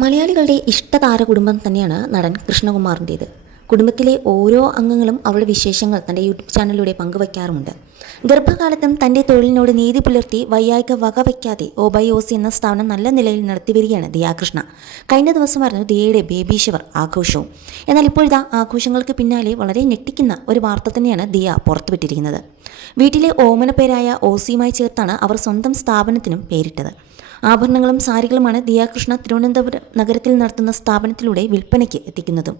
മലയാളികളുടെ ഇഷ്ടതാര കുടുംബം തന്നെയാണ് നടൻ കൃഷ്ണകുമാറിന്റേത്. കുടുംബത്തിലെ ഓരോ അംഗങ്ങളും അവളുടെ വിശേഷങ്ങൾ തന്റെ യൂട്യൂബ് ചാനലിലൂടെ പങ്കുവയ്ക്കാറുമുണ്ട്. ഗർഭകാലത്തും തന്റെ തൊഴിലിനോട് നീതി പുലർത്തി വയ്യായ്ക വകവയ്ക്കാതെ ഓബൈ ഓസി എന്ന സ്ഥാപനം നല്ല നിലയിൽ നടത്തിവരികയാണ് ദിയാകൃഷ്ണ. കഴിഞ്ഞ ദിവസമായിരുന്നു ദിയയുടെ ബേബി ഷവർ ആഘോഷവും. എന്നാൽ ഇപ്പോഴിതാ ആഘോഷങ്ങൾക്ക് പിന്നാലെ വളരെ ഞെട്ടിക്കുന്ന ഒരു വാർത്ത തന്നെയാണ് ദിയ പുറത്തുവിട്ടിരിക്കുന്നത്. വീട്ടിലെ ഓമനപ്പേരായ പേരായ ഓസിയുമായി ചേർത്താണ് അവർ സ്വന്തം സ്ഥാപനത്തിനും പേരിട്ടത്. ആഭരണങ്ങളും സാരികളുമാണ് ദിയാകൃഷ്ണ തിരുവനന്തപുരം നഗരത്തിൽ നടത്തുന്ന സ്ഥാപനത്തിലൂടെ വിൽപ്പനയ്ക്ക് എത്തിക്കുന്നത്.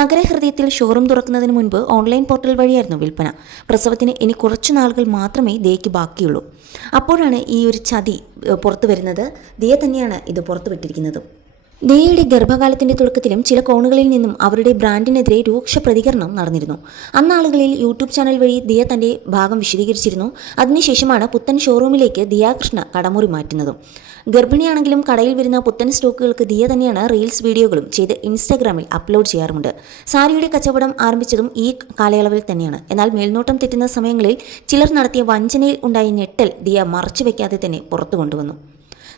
നഗരഹൃദയത്തിൽ ഷോറൂം തുറക്കുന്നതിന് മുൻപ് ഓൺലൈൻ പോർട്ടൽ വഴിയായിരുന്നു വിൽപ്പന. പ്രസവത്തിന് ഇനി കുറച്ചു നാളുകൾ മാത്രമേ ദിയയ്ക്ക് ബാക്കിയുള്ളൂ. അപ്പോഴാണ് ഈ ഒരു ചതി പുറത്തു വരുന്നത് ദിയ തന്നെയാണ് ഇത് പുറത്തുവിട്ടിരിക്കുന്നതും. ദിയയുടെ ഗർഭകാലത്തിന്റെ തുടക്കത്തിലും ചില കോണുകളിൽ നിന്നും അവരുടെ ബ്രാൻഡിനെതിരെ രൂക്ഷ പ്രതികരണം നടന്നിരുന്നു. അന്നാളുകളിൽ യൂട്യൂബ് ചാനൽ വഴി ദിയ തന്റെ ഭാഗം വിശദീകരിച്ചിരുന്നു. അതിനുശേഷമാണ് പുത്തൻ ഷോറൂമിലേക്ക് ദിയാകൃഷ്ണ കടമുറി മാറ്റുന്നത്. ഗർഭിണിയാണെങ്കിലും കടയിൽ വരുന്ന പുത്തൻ സ്റ്റോക്കുകൾക്ക് ദിയ തന്നെയാണ് റീൽസ് വീഡിയോകളും ചെയ്ത് ഇൻസ്റ്റാഗ്രാമിൽ അപ്ലോഡ് ചെയ്യാറുമുണ്ട്. സാരിയുടെ കച്ചവടം ആരംഭിച്ചതും ഈ കാലയളവിൽ തന്നെയാണ്. എന്നാൽ മേൽനോട്ടം തെറ്റുന്ന സമയങ്ങളിൽ ചിലർ നടത്തിയ വഞ്ചനയിൽ ഉണ്ടായ ഞെട്ടൽ ദിയ മറച്ചുവെക്കാതെ തന്നെ പുറത്തു കൊണ്ടുവന്നു.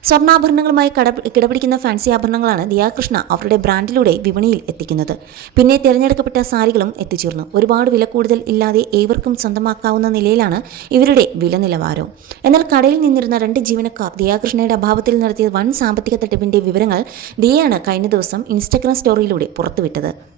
സ്വർണാഭരണങ്ങളുമായി കട കിടപിടിക്കുന്ന ഫാൻസി ആഭരണങ്ങളാണ് ദിയാകൃഷ്ണ അവരുടെ ബ്രാൻഡിലൂടെ വിപണിയിൽ എത്തിക്കുന്നത്. പിന്നെ തിരഞ്ഞെടുക്കപ്പെട്ട സാരികളും എത്തിച്ചേർന്നു. ഒരുപാട് വില കൂടുതൽ ഇല്ലാതെ ഏവർക്കും സ്വന്തമാക്കാവുന്ന നിലയിലാണ് ഇവരുടെ വില നിലവാരവും. എന്നാൽ കടയിൽ നിന്നിരുന്ന രണ്ട് ജീവനക്കാർ ദിയാകൃഷ്ണയുടെ അഭാവത്തിൽ നടത്തിയ വൻ സാമ്പത്തിക തട്ടിപ്പിന്റെ വിവരങ്ങൾ ദിയയാണ് കഴിഞ്ഞ ദിവസം ഇൻസ്റ്റഗ്രാം സ്റ്റോറിയിലൂടെ പുറത്തുവിട്ടത്.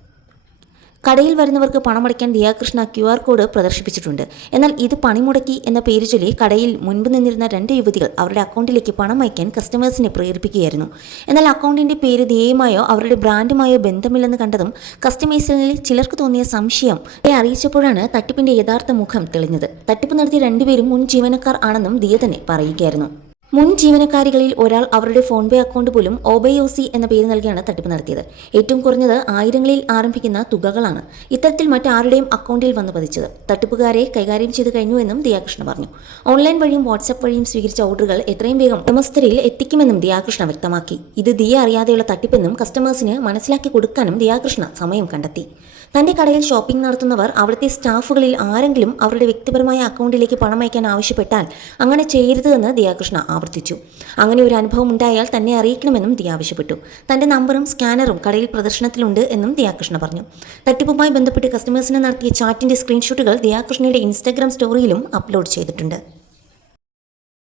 കടയിൽ വരുന്നവർക്ക് പണമടയ്ക്കാൻ ദിയാകൃഷ്ണ ക്യു ആർ കോഡ് പ്രദർശിപ്പിച്ചിട്ടുണ്ട്. എന്നാൽ ഇത് പണിമുടക്കി എന്ന പേര് ചൊല്ലി കടയിൽ മുൻപ് നിന്നിരുന്ന രണ്ട് യുവതികൾ അവരുടെ അക്കൗണ്ടിലേക്ക് പണം അയക്കാൻ കസ്റ്റമേഴ്സിനെ പ്രേരിപ്പിക്കുകയായിരുന്നു. എന്നാൽ അക്കൗണ്ടിന്റെ പേര് ധ്യേയമായോ അവരുടെ ബ്രാൻഡുമായോ ബന്ധമില്ലെന്ന് കണ്ടതും കസ്റ്റമേഴ്സിൽ ചിലർക്ക് തോന്നിയ സംശയം അറിയിച്ചപ്പോഴാണ് തട്ടിപ്പിന്റെ യഥാർത്ഥ മുഖം തെളിഞ്ഞത്. തട്ടിപ്പ് നടത്തിയ രണ്ടുപേരും മുൻ ജീവനക്കാർ ആണെന്നും ദിയ തന്നെ പറയുകയായിരുന്നു. മുൻ ജീവനക്കാരികളിൽ ഒരാൾ അവരുടെ ഫോൺ പേ അക്കൗണ്ട് പോലും ഒബയോസി എന്ന പേര് നൽകിയാണ് തട്ടിപ്പ് നടത്തിയത്. ഏറ്റവും കുറഞ്ഞത് ആയിരങ്ങളിൽ ആരംഭിക്കുന്ന തുകകളാണ് ഇത്തരത്തിൽ മറ്റാരുടെയും അക്കൗണ്ടിൽ വന്ന് പതിച്ചത്. തട്ടിപ്പുകാരെ കൈകാര്യം ചെയ്തു കഴിഞ്ഞുവെന്നും ദിയാകൃഷ്ണ പറഞ്ഞു. ഓൺലൈൻ വഴിയും വാട്സ്ആപ്പ് വഴിയും സ്വീകരിച്ച ഓർഡറുകൾ എത്രയും വേഗം ഉടമസ്ഥരിൽ എത്തിക്കുമെന്നും ദിയാകൃഷ്ണ വ്യക്തമാക്കി. ഇത് ദിയ അറിയാതെയുള്ള തട്ടിപ്പെന്നും കസ്റ്റമേഴ്സിന് മനസ്സിലാക്കി കൊടുക്കാനും ദിയാകൃഷ്ണ സമയം കണ്ടെത്തി. തന്റെ കടയിൽ ഷോപ്പിംഗ് നടത്തുന്നവർ അവിടുത്തെ സ്റ്റാഫുകളിൽ ആരെങ്കിലും അവരുടെ വ്യക്തിപരമായ അക്കൗണ്ടിലേക്ക് പണം അയക്കാൻ ആവശ്യപ്പെട്ടാൽ അങ്ങനെ ചെയ്യരുതെന്ന് ദിയാകൃഷ്ണ ആവർത്തിച്ചു. അങ്ങനെ ഒരു അനുഭവം ഉണ്ടായാൽ തന്നെ അറിയിക്കണമെന്നും ദിയ ആവശ്യപ്പെട്ടു. തന്റെ നമ്പറും സ്കാനറും കടയിൽ പ്രദർശനത്തിലുണ്ട് എന്നും ദിയാകൃഷ്ണ പറഞ്ഞു. തട്ടിപ്പുമായി ബന്ധപ്പെട്ട് കസ്റ്റമേഴ്സിന് നടത്തിയ ചാറ്റിന്റെ സ്ക്രീൻഷോട്ടുകൾ ദിയാകൃഷ്ണയുടെ ഇൻസ്റ്റാഗ്രാം സ്റ്റോറിയിലും അപ്ലോഡ് ചെയ്തിട്ടുണ്ട്.